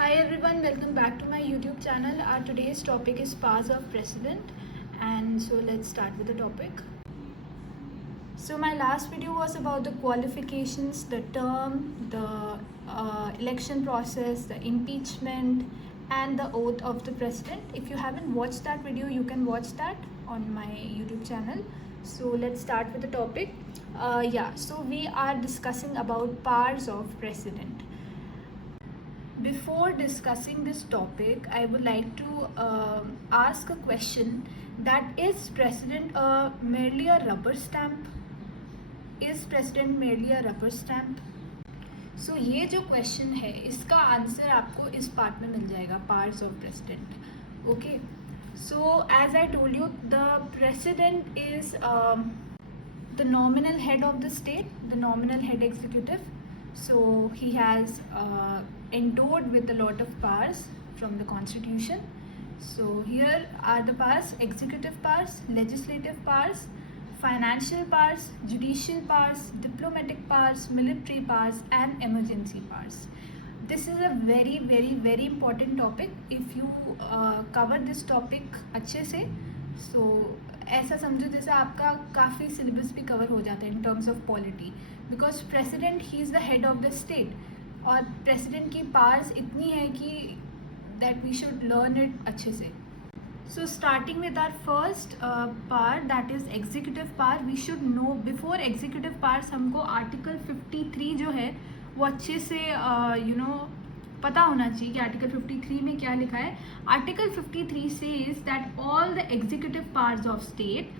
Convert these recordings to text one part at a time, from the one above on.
Hi everyone, welcome back to my YouTube channel. Our today's topic is powers of president, and so let's start with the topic. So my last video was about the qualifications, the term, the election process, the impeachment, and the oath of the president. If you haven't watched that video, you can watch that on my YouTube channel. So let's start with the topic. So we are discussing about powers of president. Before discussing this topic, I would like to ask a question, that is president merely a rubber stamp? Is president merely a rubber stamp? So ये जो question है इसका answer आपको इस part में मिल जाएगा, parts of president. Okay, so as I told you, the president is the nominal head of the state, the nominal head executive. So he has endowed with a lot of powers from the constitution. So here are the powers: executive powers, legislative powers, financial powers, judicial powers, diplomatic powers, military powers, and emergency powers. This is a very very very important topic. If you cover this topic अच्छे से, so ऐसा समझो जैसे आपका काफ़ी syllabus भी cover हो जाता है in terms of polity, because president ही is the head of the state, और प्रेसिडेंट की पावर्स इतनी है कि that we should learn it अच्छे से. So starting with our first power, that is executive power. We should know before executive powers हमको article 53 जो है वो अच्छे से पता होना चाहिए कि आर्टिकल 53 में क्या लिखा है. Article 53 says that all the executive powers of state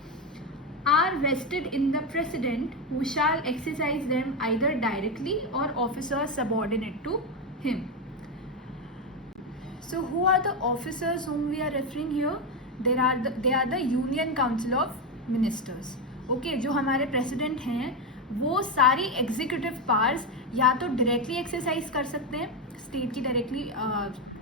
are vested in the president, who shall exercise them either directly or officers subordinate to him. So who are the officers whom we are referring here? They are the Union Council of Ministers. Okay, जो हमारे president हैं वो सारी executive powers या तो directly exercise कर सकते हैं, स्टेट की डायरेक्टली,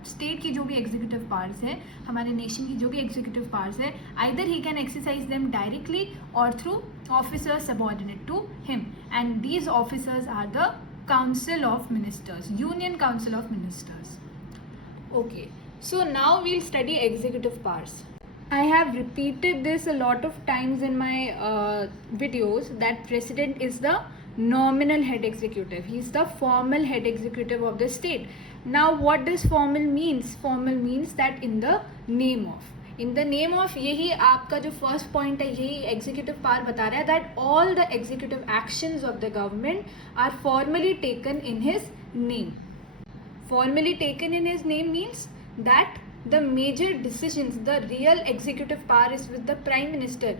स्टेट की जो भी एग्जीक्यूटिव पावर्स है, हमारे नेशन की जो भी एग्जीक्यूटिव पावर्स है, either he can exercise them directly और through officers subordinate to him, and these officers are the council of ministers, union council of ministers. Okay, so now we'll study executive powers. I have repeated this a lot of times in my videos that president is the nominal head executive. He is the formal head executive of the state. Now what does formal means? Formal means that in the name of. In the name of, यही आपका जो first point है, यही executive power बता रहा है that all the executive actions of the government are formally taken in his name. Formally taken in his name means that the major decisions, the real executive power is with the prime minister.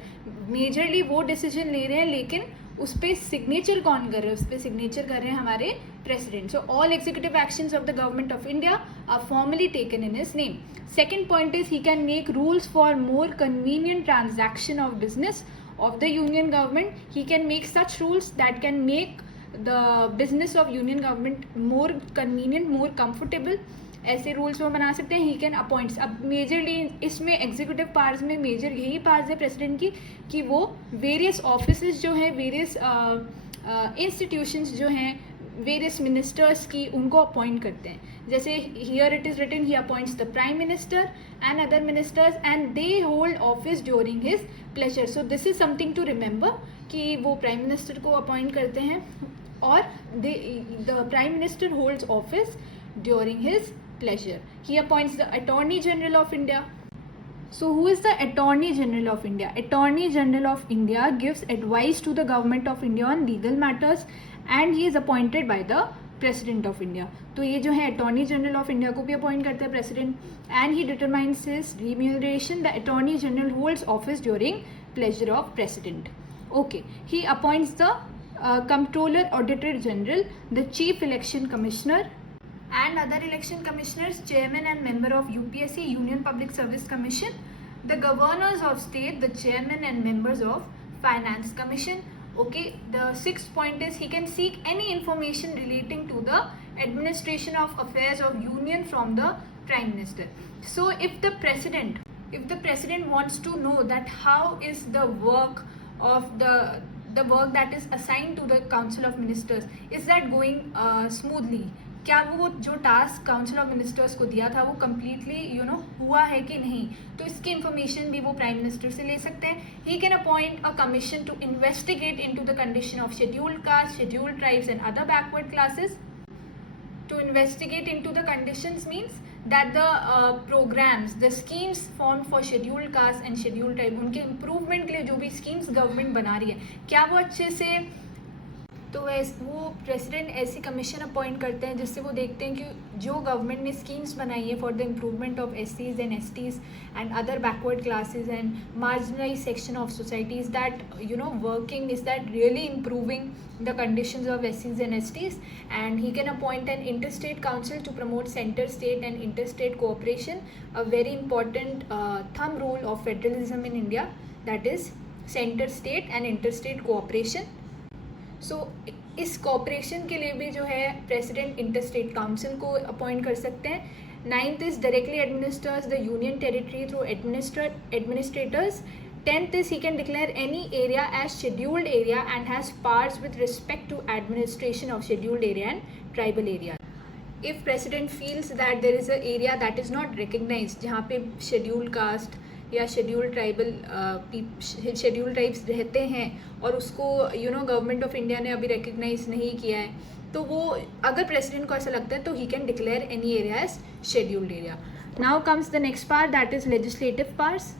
Majorly वो decision ले रहे हैं, लेकिन उस पर signature कौन कर रहे हैं? उस पर सिग्नेचर कर रहे हैं हमारे president. So all executive actions of the government of India are formally taken in his name. Second point is he can make rules for more convenient transaction of business of the union government. He can make such rules that can make the business of union government more convenient, more comfortable. ऐसे rules वो बना सकते हैं. He can appoints. अब majorly इसमें executive powers में major यही powers है प्रेसिडेंट की कि वो वेरियस ऑफिसेज जो हैं, वेरियस इंस्टीट्यूशंस जो हैं, वेरियस मिनिस्टर्स की उनको अपॉइंट करते हैं. जैसे here it is written, he appoints the prime minister and other ministers and they hold office during his pleasure. So this is something to remember कि वो प्राइम मिनिस्टर को अपॉइंट करते हैं और the prime minister holds office during his pleasure. He appoints the Attorney General of India. So who is the Attorney General of India? Attorney General of India gives advice to the government of India on legal matters and he is appointed by the President of India. तो ये जो है Attorney General of India को भी appoint करते हैं President, and he determines his remuneration. The Attorney General holds office during pleasure of President. Okay, he appoints the Comptroller, Auditor General, the Chief Election Commissioner, and other election commissioners, chairman and member of UPSC, Union Public Service Commission, the governors of state, the chairman and members of Finance Commission. Okay, the sixth point is he can seek any information relating to the administration of affairs of union from the prime minister. So if the president wants to know that how is the work of the work that is assigned to the council of ministers, is that going smoothly, क्या वो जो task council of ministers को दिया था वो completely हुआ है कि नहीं, तो इसकी इंफॉर्मेशन भी वो प्राइम मिनिस्टर से ले सकते हैं. He can appoint a commission to investigate into the condition of scheduled caste, scheduled tribes and other backward classes. To investigate into the conditions means that the programs, the schemes formed for scheduled caste and scheduled tribe, उनके improvement के लिए जो भी schemes government बना रही है, क्या वो अच्छे से, तो वो प्रेसिडेंट ऐसी कमीशन अपॉइंट करते हैं जिससे वो देखते हैं कि जो गवर्नमेंट ने स्कीम्स बनाई है for the improvement of SCs and STs and other backward classes and marginalise section of societies, that working is that really improving the conditions of SCs and STs. And he can appoint an interstate council to promote center state and interstate cooperation, a very important thumb rule of federalism in India, that is center state and interstate cooperation. So इस cooperation के लिए भी जो है president interstate council को appoint कर सकते हैं. 9th is directly administers the union territory through administrators. 10th is he can declare any area as scheduled area and has powers with respect to administration of scheduled area and tribal area. If president feels that there is a area that is not recognized, जहाँ पे scheduled caste या scheduled tribal scheduled tribes रहते हैं और उसको government of India ने अभी recognise नहीं किया है, तो वो अगर प्रेसिडेंट को ऐसा लगता है तो he can declare any area as scheduled area. Now comes the next part, that is legislative powers.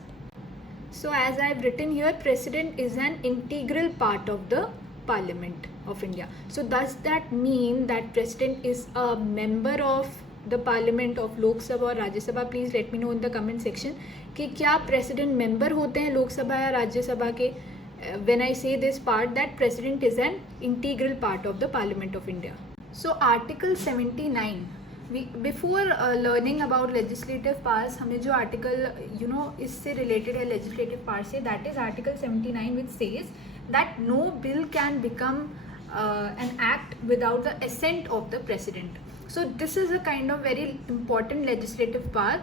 So as I have written here, President is an integral part of the Parliament of India. So does that mean that President is a member of the Parliament of Lok Sabha और Rajya Sabha? Please let me know in the comment section कि क्या President member होते हैं लोक सभा या राज्य सभा के? When I say this part, that President is an integral part of the Parliament of India. So Article 79. Before learning about legislative powers, हमें जो आर्टिकल इससे रिलेटेड है लेजिस्लेटिव पावर से, that is article 79 which says that no bill can become an act without the assent of the president. So this is a kind of very important legislative power.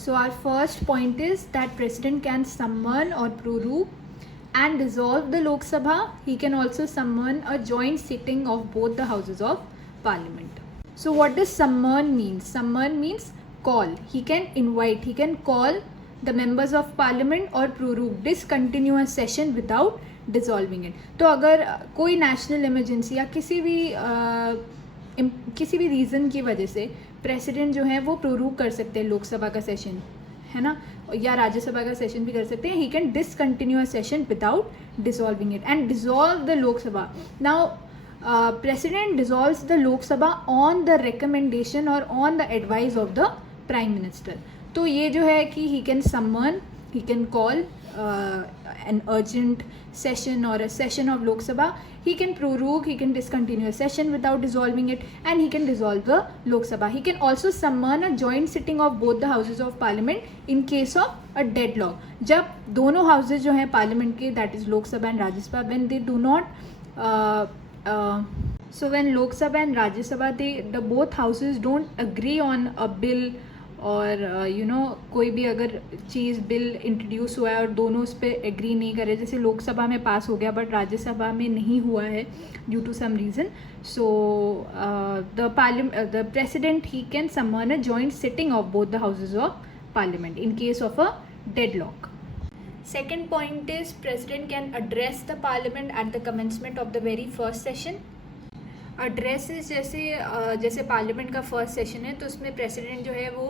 So our first point is that president can summon or prorogue and dissolve the Lok Sabha. He can also summon a joint sitting of both the houses of parliament. So what does summon mean? Summon means call. He can invite, he can call the members of parliament or prorogue, discontinue a session without dissolving it. तो अगर कोई national emergency या किसी भी reason की वजह से president जो है वो प्रोरूग कर सकते हैं लोकसभा का सेशन, है ना, या राज्यसभा का सेशन भी कर सकते हैं. He can discontinue a session without dissolving it and dissolve the Lok Sabha. Now President dissolves the Lok Sabha on the recommendation or on the advice of the Prime Minister. तो ये जो है कि he can summon, he can call an urgent session or a session of Lok Sabha. He can prorogue, he can discontinue a session without dissolving it, and he can dissolve the Lok Sabha. He can also summon a joint sitting of both the houses of parliament in case of a deadlock. जब दोनों houses जो हैं parliament के, that is Lok Sabha and Rajya Sabha, when they do not so when Lok Sabha and Rajya Sabha, the both houses don't agree on a bill और कोई भी अगर चीज़ bill introduce हुआ है और दोनों उस पर एग्री नहीं करे, जैसे लोकसभा में पास हो गया बट राज्यसभा में नहीं हुआ है due to some reason, so the president he can summon a joint sitting of both the houses of parliament in case of a deadlock. Second point is president can address the parliament at the commencement of the very first session. Addresses जैसे parliament का first session है तो उसमें president जो है वो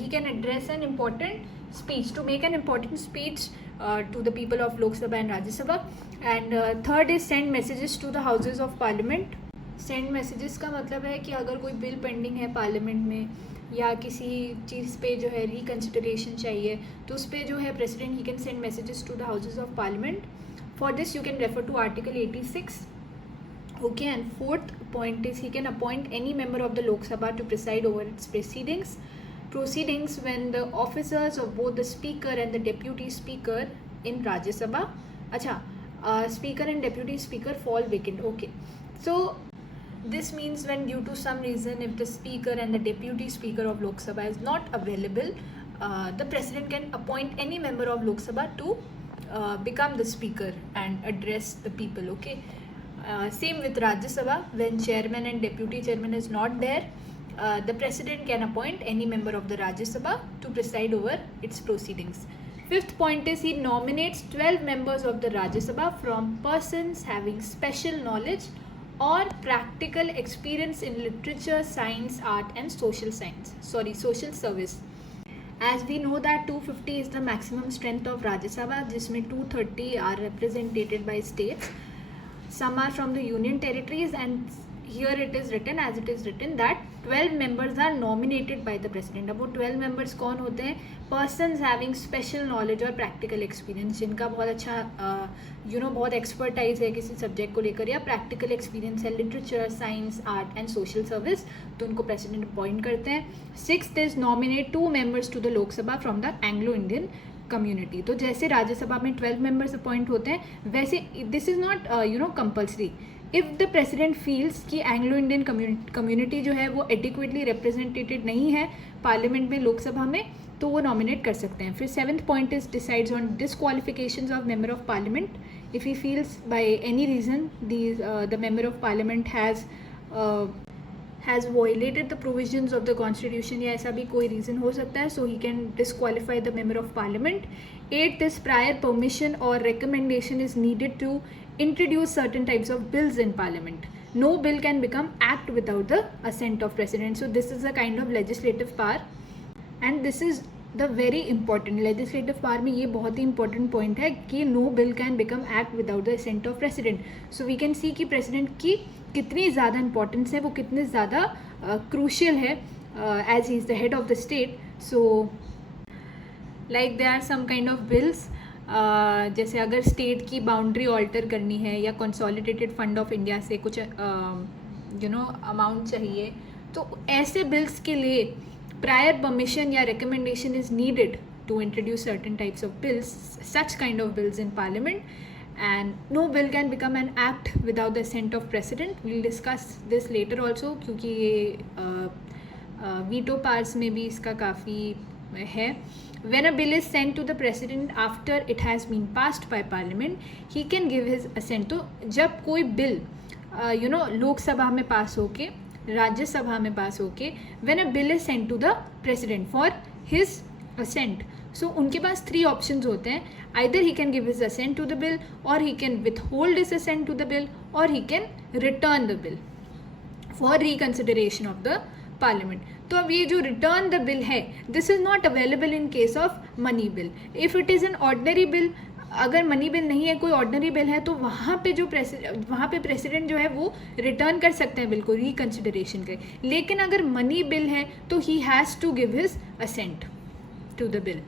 he can address an important speech, to make an important speech to the people of Lok Sabha and Rajya Sabha. And third is send messages to the houses of parliament. Send messages का मतलब है कि अगर कोई bill pending है parliament में या किसी चीज़ पे जो है रिकन्सिडरेशन चाहिए तो उस पर जो है president he can send messages to the houses of parliament. For this you can refer to article 86. Okay, and fourth point is he can appoint any member of the Lok Sabha to preside over its proceedings when the officers of both the speaker and the deputy speaker in Rajya Sabha, speaker and deputy speaker fall vacant. Okay, so this means when due to some reason if the speaker and the deputy speaker of Lok Sabha is not available, the president can appoint any member of Lok Sabha to become the speaker and address the people. Okay, Same with Rajya Sabha. When chairman and deputy chairman is not there, the president can appoint any member of the Rajya Sabha to preside over its proceedings. Fifth point is he nominates 12 members of the Rajya Sabha from persons having special knowledge or practical experience in literature, science, art and social service. As we know that 250 is the maximum strength of Rajya Sabha, जिसमें 230 are represented by states. Some are from the union territories, and here it is written that 12 members are nominated by the president. अब वो 12 members कौन होते हैं? Persons having special knowledge और practical experience, जिनका बहुत अच्छा बहुत expertise है किसी subject को लेकर, या practical experience है literature, science, art and social service, तो उनको president appoint करते हैं. Sixth is nominate 2 members to the Lok Sabha from the Anglo-Indian community. तो जैसे राज्यसभा में 12 मेंबर्स अपॉइंट होते हैं, वैसे this is not compulsory. If the president feels कि एंग्लो इंडियन कम्युनिटी जो है वो एडिक्वेटली रिप्रेजेंटेटेड नहीं है पार्लियामेंट में, लोकसभा में, तो वो नॉमिनेट कर सकते हैं. फिर 7th point is decides on disqualifications of member of parliament. If he feels by any reason the member of parliament has violated the provisions of the constitution, या ऐसा भी कोई reason हो सकता है, so he can disqualify the member of parliament. 8th is prior permission or recommendation is needed to introduce certain types of bills in parliament. No bill can become act without the assent of president. So this is a kind of legislative power, and this is the very important legislative power में ये बहुत ही important point है कि no bill can become act without the assent of president. So we can see कि president की कितनी ज़्यादा importance है, वो कितने ज़्यादा क्रूशियल है as he is the head of the state. So like they are some kind of bills, जैसे अगर स्टेट की बाउंड्री ऑल्टर करनी है या कंसोलिडेटेड फंड ऑफ इंडिया से कुछ अमाउंट चाहिए, तो ऐसे बिल्स के लिए प्रायर परमिशन या recommendation is needed to introduce certain types of bills, such kind of bills in parliament. And no bill can become an act without the assent of president. We'll discuss this later also, क्योंकि ये veto powers में भी इसका काफ़ी है. When a bill is sent to the president after it has been passed by parliament, he can give his assent. तो जब कोई बिल लोकसभा में पास होके, राज्यसभा में पास होके, when a bill is sent to the president for his assent, so उनके पास 3 options होते हैं. Either he can give his assent to the bill, or he can withhold his assent to the bill, or he can return the bill for reconsideration of the parliament. तो अब ये जो return the bill है, this is not available in case of money bill. If it is an ordinary bill, अगर money bill नहीं है, कोई ordinary bill है, तो वहाँ पे प्रेसिडेंट जो है वो रिटर्न कर सकते हैं बिल को रिकन्सिडरेशन के. लेकिन अगर मनी बिल है तो he has to give his assent to the bill.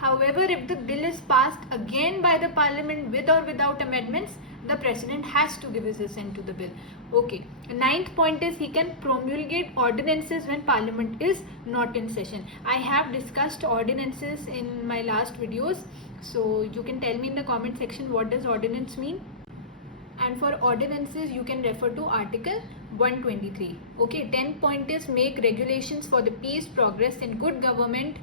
However, if the bill is passed again by the parliament with or without amendments, the president has to give his assent to the bill. Okay. 9th point is he can promulgate ordinances when parliament is not in session. I have discussed ordinances in my last videos, so you can tell me in the comment section what does ordinance mean. And for ordinances you can refer to article 123. Okay, 10th point is make regulations for the peace, progress and good government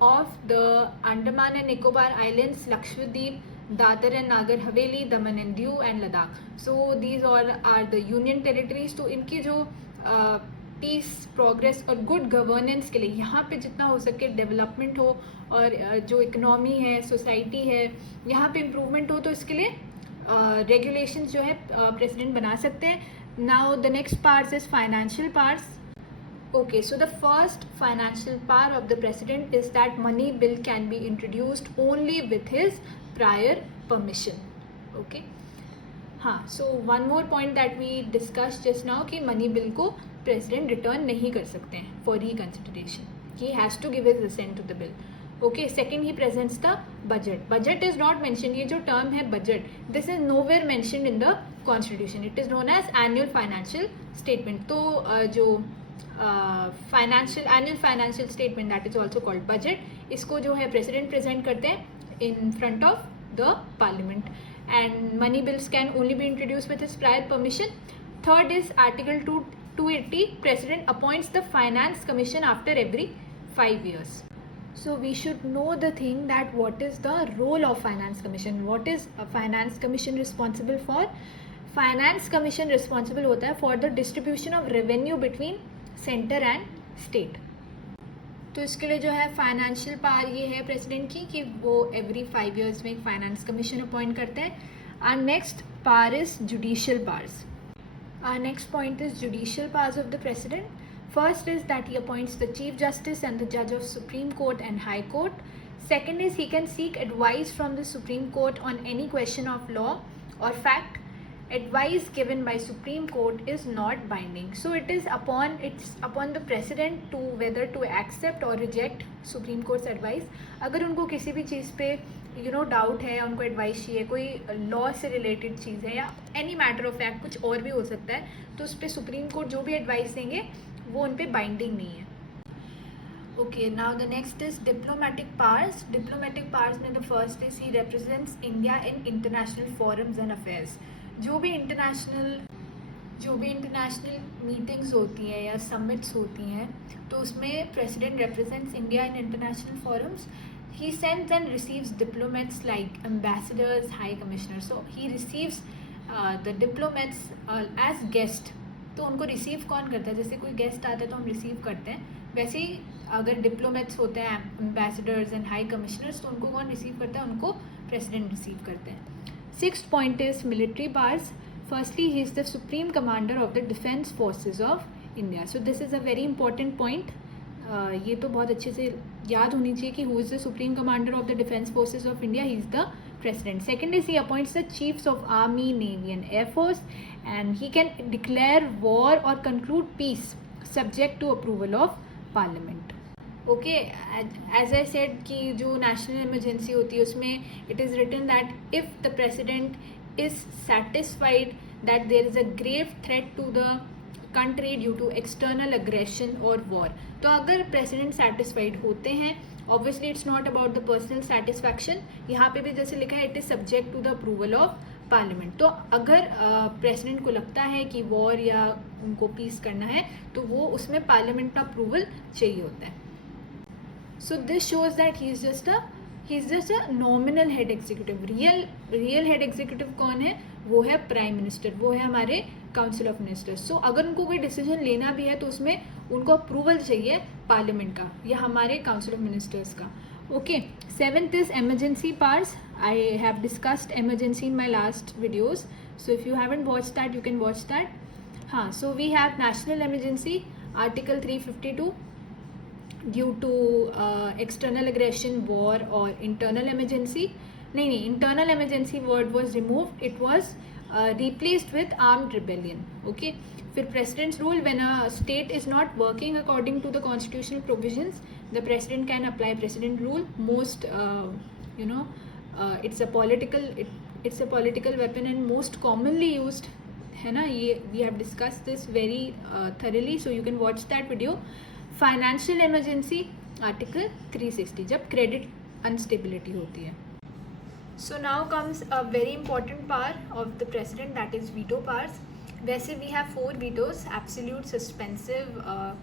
of the Andaman and Nicobar Islands, Lakshadweep, Dadar and Nagar Haveli, Daman and Diu and Ladakh. So these all are the union territories. तो इनकी जो piece, progress और good governance के लिए यहाँ पे जितना हो सके डेवलपमेंट हो, और जो इकनॉमी है, सोसाइटी है, यहाँ पे इम्प्रूवमेंट हो, तो इसके लिए regulations जो है प्रेसिडेंट बना सकते हैं. Now the next part is financial powers. Okay, so the first financial power of the president is that money bill can be introduced only with his prior permission. Okay, हाँ, so one more point that we discussed just now कि money bill को president return नहीं कर सकते हैं for reconsideration. He has to give his assent to the bill. Okay, second he presents the budget. Budget is not mentioned. ये जो term है budget, this is nowhere mentioned in the constitution. It is known as annual financial statement. तो जो annual financial statement, that is also called budget, इसको जो है president present करते हैं in front of the parliament. And money bills can only be introduced with his prior permission. Third is article 280. President appoints the finance commission after every 5 years. So we should know the thing that what is the role of finance commission. What is a finance commission responsible for? Finance commission responsible होता है for the distribution of revenue between center and state. तो इसके लिए जो है financial power ये है president की कि वो एवरी 5 years में एक फाइनेंस कमीशन अपॉइंट करते हैं. Our next power is judicial powers. Our next point is judicial powers of the president. First is that he appoints the Chief Justice and the Judge of Supreme Court and High Court. Second is he can seek advice from the Supreme Court on any question of law or fact. Advice given by Supreme Court is not binding. So it's upon the president to whether to accept or reject Supreme Court's advice. अगर उनको किसी भी चीज़ पे doubt है, उनको advice चाहिए, कोई law से रिलेटेड चीज़ है या एनी मैटर ऑफ फैक्ट कुछ और भी हो सकता है, तो उस पर सुप्रीम कोर्ट जो भी एडवाइस देंगे वो उन पर बाइंडिंग नहीं है. Okay, now the next is diplomatic powers. Diplomatic powers में the first is he represents India in international forums and affairs. जो भी इंटरनेशनल मीटिंग्स होती हैं या समिट्स होती हैं तो उसमें president represents India in international forums. He sends and receives diplomats like ambassadors, high commissioners. So he receives the diplomats as guest. तो उनको रिसीव कौन करता है? जैसे कोई गेस्ट आता है तो हम रिसीव करते हैं, वैसे ही अगर डिप्लोमेट्स होते हैं एम्बेसडर्स एंड हाई कमिश्नर्स तो उनको कौन रिसीव करता है? उनको प्रेसिडेंट रिसीव करते हैं. Sixth point is military powers. Firstly he is the supreme commander of the defence forces of India. So this is a very important point. ये तो बहुत अच्छे से याद होनी चाहिए कि who is the supreme commander of the defence forces of India. He is the president. Second is he appoints the chiefs of army, navy and air force, and he can declare war or conclude peace subject to approval of parliament. Okay, as I said कि जो national emergency होती है उसमें it is written that if the president is satisfied that there is a grave threat to the country due to external aggression or war. तो अगर president satisfied होते हैं, obviously it's not about the personal satisfaction. यहाँ पे भी जैसे लिखा है it is subject to the approval of parliament. तो अगर president को लगता है कि war या उनको peace करना है तो वो उसमें parliament का approval चाहिए होता है. So this shows that he is just a nominal head executive. real head executive कौन है? वो है प्राइम मिनिस्टर, वो है हमारे काउंसिल ऑफ मिनिस्टर्स. सो अगर उनको कोई डिसीजन लेना भी है तो उसमें उनको अप्रूवल चाहिए पार्लियामेंट का या हमारे काउंसिल ऑफ मिनिस्टर्स का. Okay, seventh is emergency powers. I have discussed emergency in my last videos, so if you haven't watch that you can watch that. हाँ, so we have national emergency article 352 due to external aggression, war और internal emergency. नहीं, internal emergency word was removed, it was replaced with armed rebellion. Okay, फिर president's rule. When a state is not working according to the constitutional provisions, the president can apply president rule. Most it's a political weapon and most commonly used है ना. ये we have discussed this very thoroughly, so you can watch that video. Financial emergency article 360 जब credit instability होती है. So now comes a very important power of the president, that is veto powers. वैसे we have 4 vetoes: absolute, suspensive,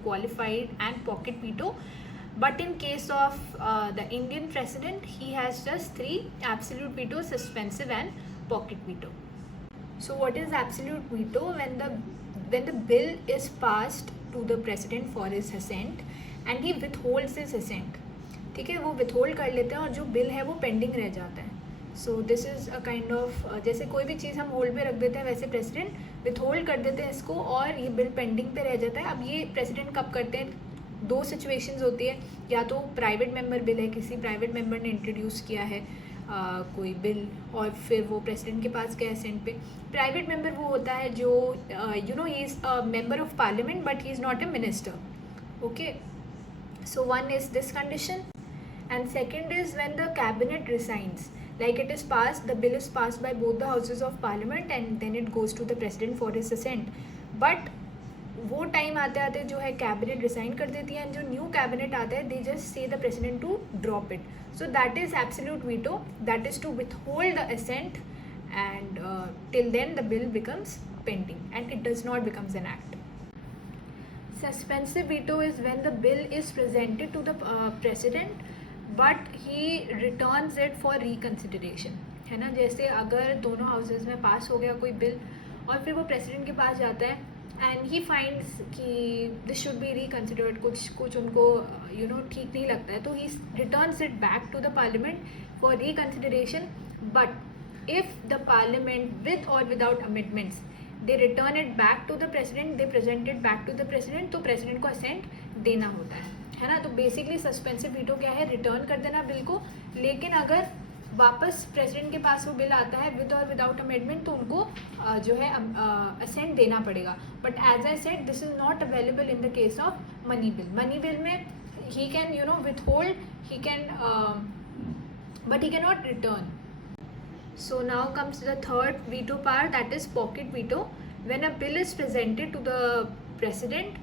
qualified and pocket veto. But in case of the Indian president, he has just 3: absolute veto, suspensive and pocket veto. So what is absolute veto? When the bill is passed to the president for his assent and he withholds his assent. ठीक है, वो withhold कर लेते हैं और जो bill है वो pending रह जाता है. So this is a kind of जैसे कोई भी चीज़ हम होल्ड पे रख देते हैं वैसे प्रेसिडेंट विथहोल्ड कर देते हैं इसको और ये बिल पेंडिंग पे रह जाता है. अब ये प्रेसिडेंट कब करते हैं? 2 सिचुएशंस होती है. या तो प्राइवेट मेंबर बिल है, किसी प्राइवेट मेंबर ने इंट्रोड्यूस किया है कोई बिल और फिर वो प्रेसिडेंट के पास गया असेंट पे. प्राइवेट मेंबर वो होता है जो he is a member of parliament but he is not a minister. Okay, so one is this condition and second is when the cabinet resigns. Like it is passed, the bill is passed by both the houses of parliament and then it goes to the president for his assent. But वो time आते आते जो है cabinet resign कर देती है and जो new cabinet आता है they just say the president to drop it. So that is absolute veto, that is to withhold the assent and till then the bill becomes pending and it does not becomes an act. Suspensive veto is when the bill is presented to the president but he returns it for reconsideration, है ना. जैसे अगर दोनों houses में पास हो गया कोई bill और फिर वो प्रेसिडेंट के पास जाता है एंड ही फाइंड्स कि दिस शुड बी रिकन्सिडर्ड, कुछ उनको ठीक नहीं लगता है, तो he returns it back to the parliament for reconsideration. But if the parliament with और without amendments they return it back to the president, they present it back to the president, तो president को assent देना होता है ना. तो basically suspensive veto क्या है, रिटर्न कर देना बिल को, लेकिन अगर वापस प्रेसिडेंट के पास वो बिल आता है विद और विदाउट अमेंडमेंट तो उनको जो है असेंट देना पड़ेगा. But as I said this is not available in the case of money bill. Money bill में he can withhold, he can, but he can not return. So now comes the third veto power, that is pocket veto. When a bill is presented to the president,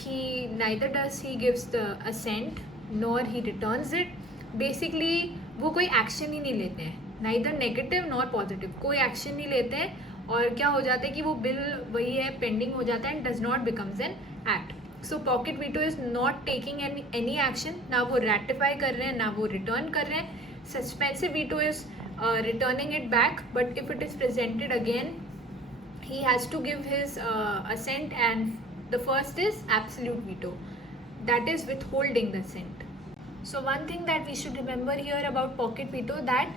he neither does he gives the assent nor he returns it. Basically वो कोई action ही नहीं लेते हैं, neither negative nor positive, कोई action नहीं लेते हैं और क्या हो जाता है कि वो बिल वही है पेंडिंग हो जाता है and does not becomes an act. So pocket veto is not taking any action, ना वो रेटिफाई कर रहे हैं ना वो रिटर्न कर रहे हैं. Suspensive veto is returning it back, but if it is presented again he has to give his assent, and the first is absolute veto, that is withholding the assent. So one thing that we should remember here about pocket veto, that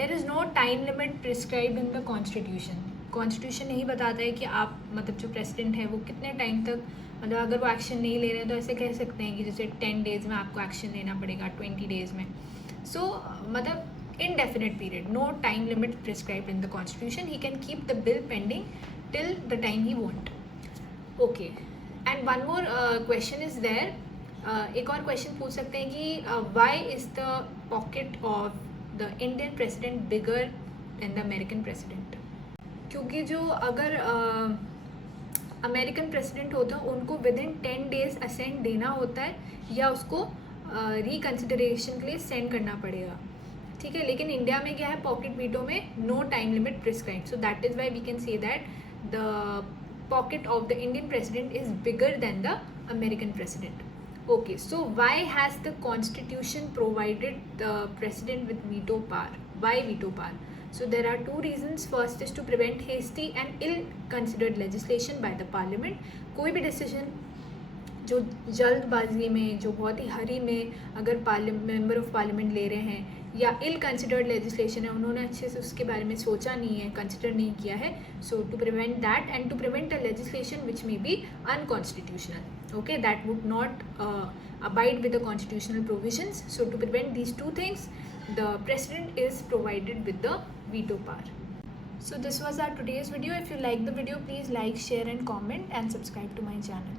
there is no time limit prescribed in the constitution. Constitution यही बताता है कि आप मतलब जो president है वो कितने टाइम तक, मतलब अगर वो एक्शन नहीं ले रहे हैं तो ऐसे कह सकते हैं कि जैसे 10 days में आपको एक्शन लेना पड़ेगा, 20 days में. सो मतलब indefinite period, no time limit prescribed in the constitution. He can keep the bill pending till the time he want. Okay, and one more question is there. एक और क्वेश्चन पूछ सकते हैं कि why is the pocket of the Indian president bigger than the American president? क्योंकि जो अगर American president होता है उनको विद इन 10 days असेंट देना होता है या उसको रिकन्सिडरेशन के लिए सेंड करना पड़ेगा, ठीक है. लेकिन इंडिया में क्या है, पॉकेट वीटो में no time limit prescribe. So that is why we can say that the pocket of the Indian president is bigger than the American president. Okay, so why has the constitution provided the president with veto power? Why veto power? So there are two reasons. First is to prevent hasty and ill-considered legislation by the parliament. कोई भी decision जो जल्दबाजी में, जो बहुत ही हरी में अगर member of parliament ले रहे हैं या इल कंसिडर्ड लेजिस्लेशन है, उन्होंने अच्छे से उसके बारे में सोचा नहीं है, कंसिडर नहीं किया है. So to prevent that and to prevent a legislation which may be unconstitutional, okay, that would not abide with the constitutional provisions. So to prevent these two things, the president is provided with the veto power. So this was our today's video. If you like the video, please like, share and comment and subscribe to my channel.